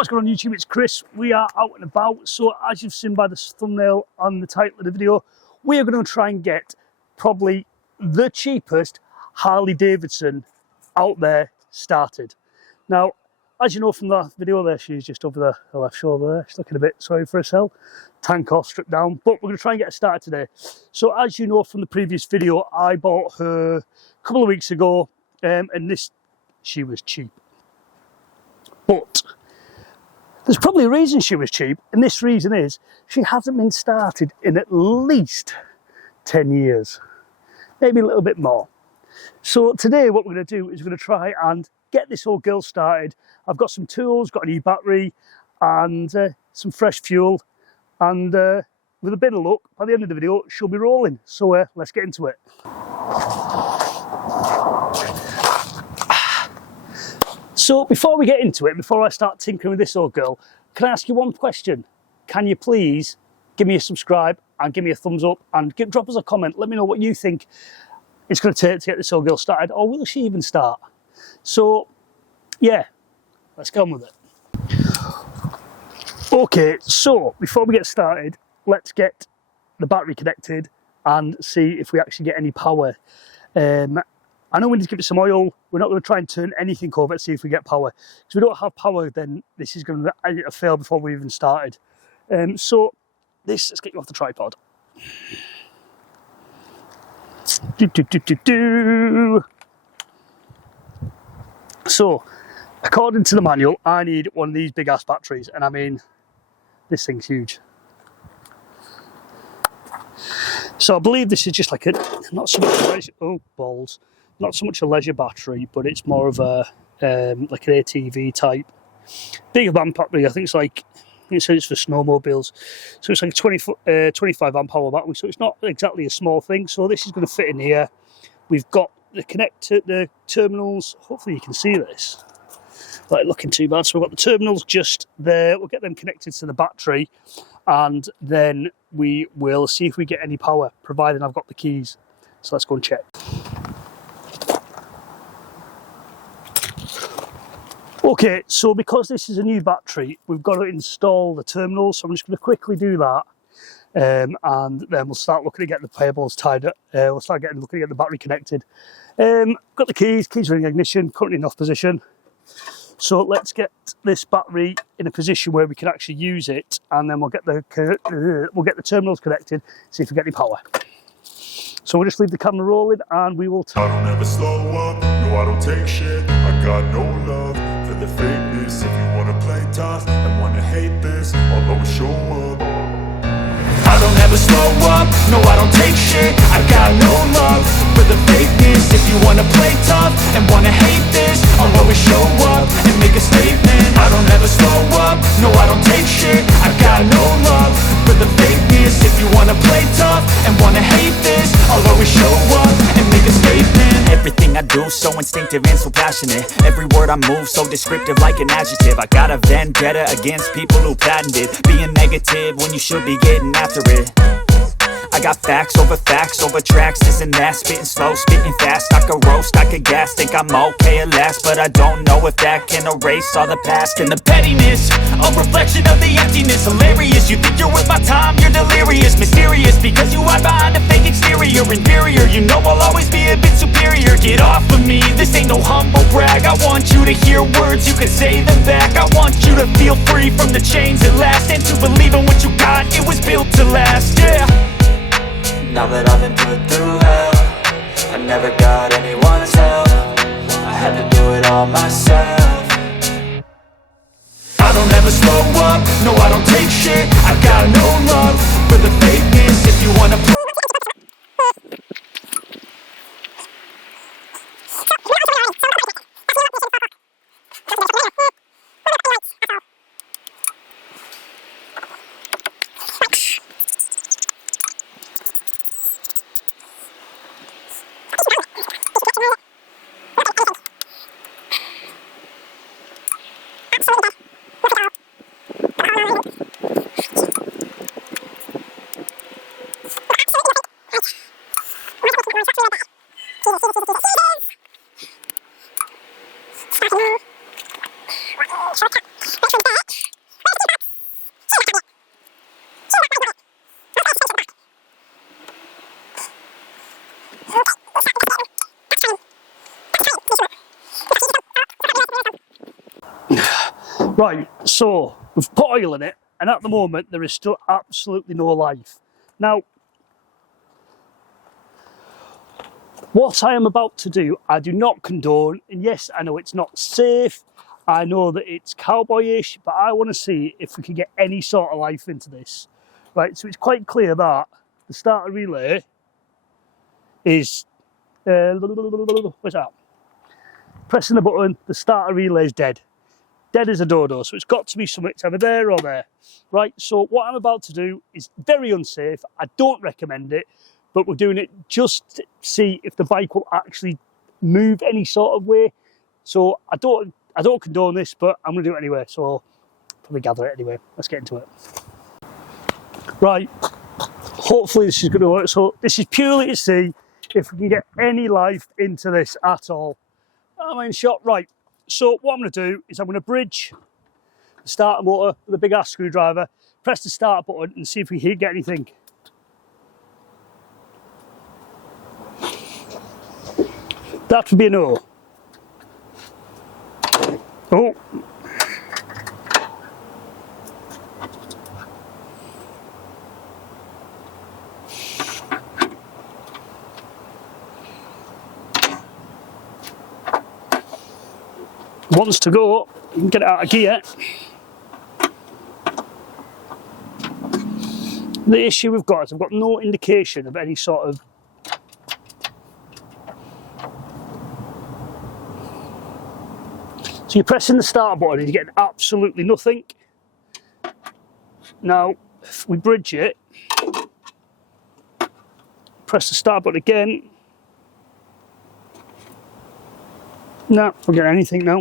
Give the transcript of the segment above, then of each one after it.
What's going on YouTube? It's Chris. We are out and about. So as you've seen by the thumbnail and the title of the video, we are going to try and get probably the cheapest Harley-Davidson out there started. Now, as you know from the video there, she's just over the left shoulder there. She's looking a bit sorry for herself. Tank off, stripped down. But we're going to try and get her started today. So as you know from the previous video, I bought her a couple of weeks ago, and she was cheap. But there's probably a reason she was cheap, and this reason is she hasn't been started in at least 10 years, maybe a little bit more. So today what we're going to do is we're going to try and get this old girl started. I've got some tools, got a new battery and some fresh fuel, and with a bit of luck, by the end of the video she'll be rolling. So let's get into it. So before we get into it, before I start tinkering with this old girl, can I ask you one question? Can you please give me a subscribe and give me a thumbs up and drop us a comment? Let me know what you think it's going to take to get this old girl started, or will she even start? So yeah, let's get on with it. Okay, so before we get started, let's get the battery connected and see if we actually get any power. I know we need to give it some oil. We're not going to try and turn anything over to see if we get power. If we don't have power, then this is going to fail before we even started. So let's get you off the tripod. So, according to the manual, I need one of these big ass batteries, and I mean, this thing's huge. So I believe this is just like a, not so much, oh balls. Not so much a leisure battery, but it's more of a like an ATV type. Bigger amp battery, I think it's like, it says it's for snowmobiles. So it's like a 25 amp hour battery, so it's not exactly a small thing. So this is going to fit in here. We've got the the terminals, hopefully you can see this. Not looking too bad. So we've got the terminals just there. We'll get them connected to the battery, and then we will see if we get any power, providing I've got the keys. So let's go and check. Okay, so because this is a new battery, we've got to install the terminals, so I'm just going to quickly do that, and then we'll start looking to get the cables tied up. We'll start looking to get the battery connected. Got the keys are in ignition, currently in off position. So let's get this battery in a position where we can actually use it, and then we'll get the terminals connected, see if we get any power. So we'll just leave the camera rolling, and we will. I don't ever slow up, no I don't take shit. I got no love for the fakeness. If you wanna play tough and wanna hate this, I'll always show up. I don't ever slow up, no I don't take shit. I got no love for the fakeness. If you wanna play tough and wanna hate this, I'll always show up and make a statement. I don't ever slow up, no I don't take shit. I got no love for the fakeness. If you wanna play tough and wanna hate this, I'll always show up and make a statement. Everything I do so instinctive and so passionate. Every word I move so descriptive like an adjective. I got a vendetta against people who patented being negative when you should be getting after it. I got facts over tracks, this and that. Spitting slow, spitting fast, I could roast, I could gas. Think I'm okay at last, but I don't know if that can erase all the past. And the pettiness, a reflection of the emptiness. Hilarious, you think you're worth my time, you're delirious. Mysterious, because you hide behind a fake exterior. Inferior, you know I'll always be a bit superior. Get off of me, this ain't no humble brag. I want you to hear words, you can say them back. I want you to feel free from the chains at last, and to believe in what you got, it was built to last, yeah. Now that I've been put through hell, I never got anyone's help. I had to do it all myself. I don't ever slow up, no I don't take shit. I got no love for the fakeness. If you wanna play Right, so we've put oil in it, and at the moment there is still absolutely no life. Now, what I am about to do, I do not condone, and yes, I know it's not safe, I know that it's cowboyish, but I want to see if we can get any sort of life into this. Right, so it's quite clear that the starter relay is, where's that? Pressing the button, the starter relay is dead. Dead as a dodo, so it's got to be something either there or there. Right, so what I'm about to do is very unsafe. I don't recommend it, but we're doing it just to see if the bike will actually move any sort of way. So I don't condone this, but I'm going to do it anyway, so I'll probably gather it anyway. Let's get into it. Right, hopefully this is going to work. So this is purely to see if we can get any life into this at all. I'm in shot. Right, so what I'm going to do is I'm going to bridge the starter motor with a big ass screwdriver, press the start button and see if we can get anything. That would be a no. Oh. Wants to go, you can get it out of gear. The issue we've got is I've got no indication of any sort of so you're pressing the start button and you're getting absolutely nothing. Now, if we bridge it, press the start button again. No, we're getting anything now.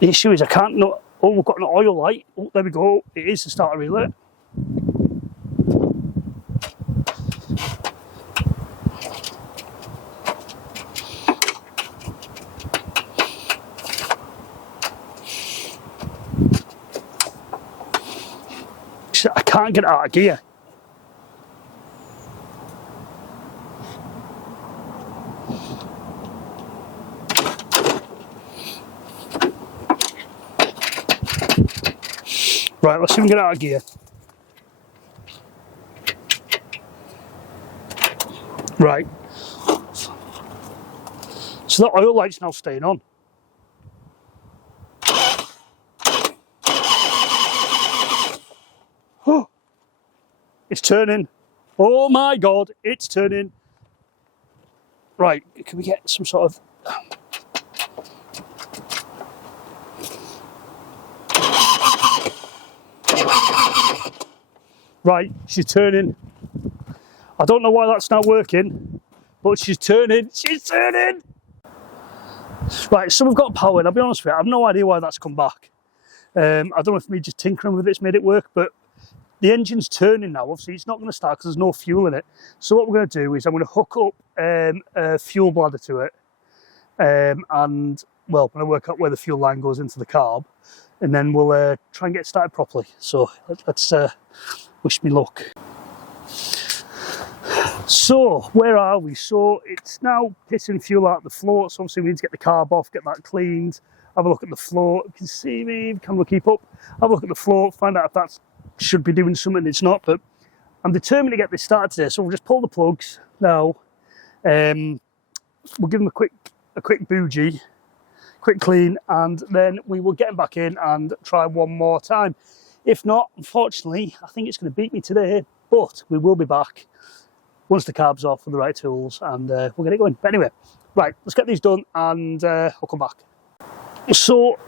The issue is I can't know. Oh, we've got an oil light. Oh, there we go. It is the starter relay. I can't get it out of gear. Right, let's see if we can get it out of gear. Right. So the oil light's now staying on. Oh, it's turning. Oh my God, it's turning. Right, can we get some sort of... Right, she's turning. I don't know why that's not working, but she's turning. She's turning! Right, so we've got power, and I'll be honest with you, I have no idea why that's come back. I don't know if me just tinkering with it's made it work, but the engine's turning now. Obviously, it's not going to start because there's no fuel in it. So what we're going to do is I'm going to hook up a fuel bladder to it, and, well, I'm going to work out where the fuel line goes into the carb, and then we'll try and get started properly. So let's wish me luck. So, where are we? So, it's now pissing fuel out the float, so obviously we need to get the carb off, get that cleaned, have a look at the float. You can see me, camera keep up, have a look at the float, find out if that should be doing something it's not, but I'm determined to get this started today, so we'll just pull the plugs now. We'll give them a quick bougie, quick clean, and then we will get them back in and try one more time. If not, unfortunately, I think it's going to beat me today, but we will be back once the carb's off with the right tools, and we'll get it going. But anyway, right, let's get these done and I'll come back. So,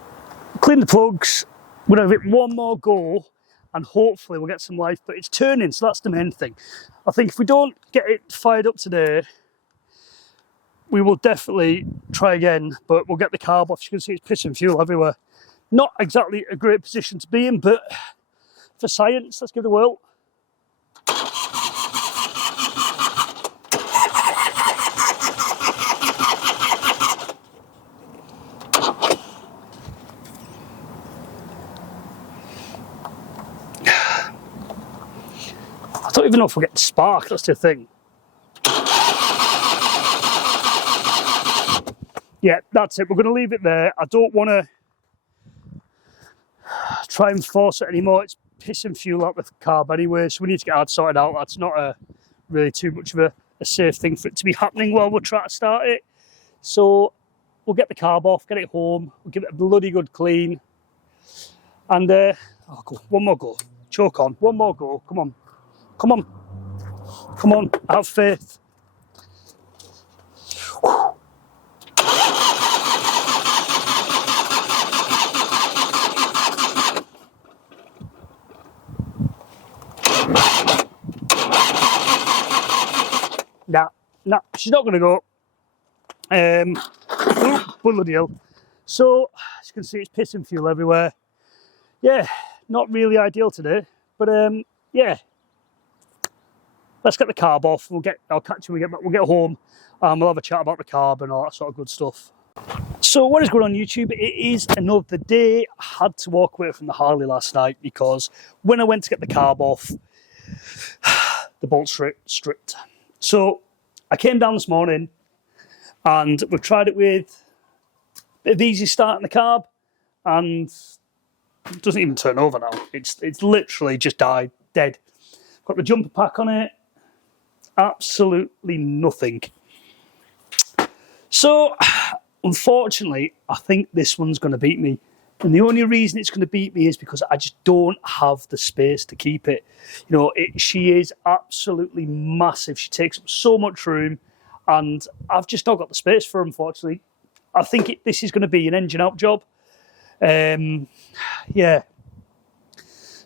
clean the plugs, we're going to give it one more go and hopefully we'll get some life, but it's turning, so that's the main thing. I think if we don't get it fired up today, we will definitely try again, but we'll get the carb off. You can see it's pissing fuel everywhere. Not exactly a great position to be in, but for science, let's give it a whirl. I don't even know if we'll get the spark, that's the thing. yeah, that's it. We're going to leave it there. I don't want to try and force it anymore. It's pissing fuel out the carb anyway, so we need to get that sorted out. That's not really too much of a safe thing for it to be happening while we're trying to start it. So we'll get the carb off, get it home, we'll give it a bloody good clean. And oh, go. One more go. Choke on. One more go. Come on. Come on. Come on. Have faith. Nah, she's not going to go. Bloody hell. So, as you can see, it's pissing fuel everywhere. Yeah, not really ideal today, but yeah. Let's get the carb off. I'll catch you when we'll get home, and we'll have a chat about the carb and all that sort of good stuff. So what is going on YouTube? It is another day. I had to walk away from the Harley last night because when I went to get the carb off, the bolt stripped. So I came down this morning and we've tried it with a bit of easy starting the carb, and it doesn't even turn over now. It's literally just died, dead. Got the jumper pack on it, absolutely nothing. So unfortunately, I think this one's going to beat me. And the only reason it's going to beat me is because I just don't have the space to keep it. You know, she is absolutely massive. She takes up so much room, and I've just not got the space for her, unfortunately. I think this is going to be an engine out job. Yeah.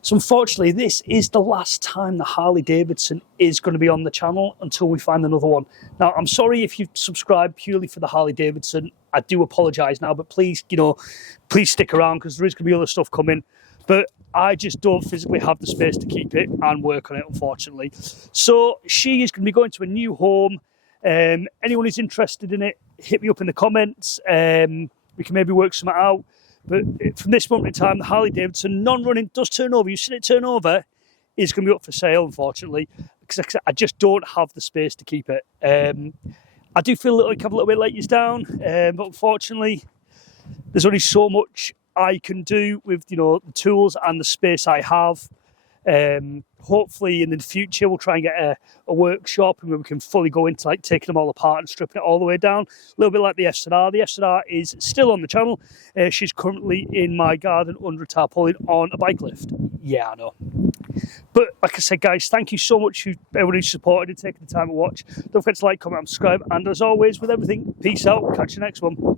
So unfortunately, this is the last time the Harley-Davidson is going to be on the channel until we find another one. Now, I'm sorry if you've subscribed purely for the Harley-Davidson. I do apologise now, but please, please stick around because there is going to be other stuff coming. But I just don't physically have the space to keep it and work on it, unfortunately. So she is going to be going to a new home. Anyone who's interested in it, hit me up in the comments. We can maybe work something out. But from this moment in time, the Harley-Davidson non-running does turn over. You've seen it turn over. Is going to be up for sale, unfortunately, because I just don't have the space to keep it. I do feel like I've a little bit let you down, but unfortunately, there's only so much I can do with the tools and the space I have. Hopefully in the future we'll try and get a workshop where we can fully go into like taking them all apart and stripping it all the way down, a little bit like the FZR. The FZR is still on the channel. She's currently in my garden under a tarpaulin on a bike lift. Yeah, I know. But like I said, guys, thank you so much to everyone who supported and taking the time to watch. Don't forget to like, comment and subscribe, and as always with everything, peace out. Catch you next one.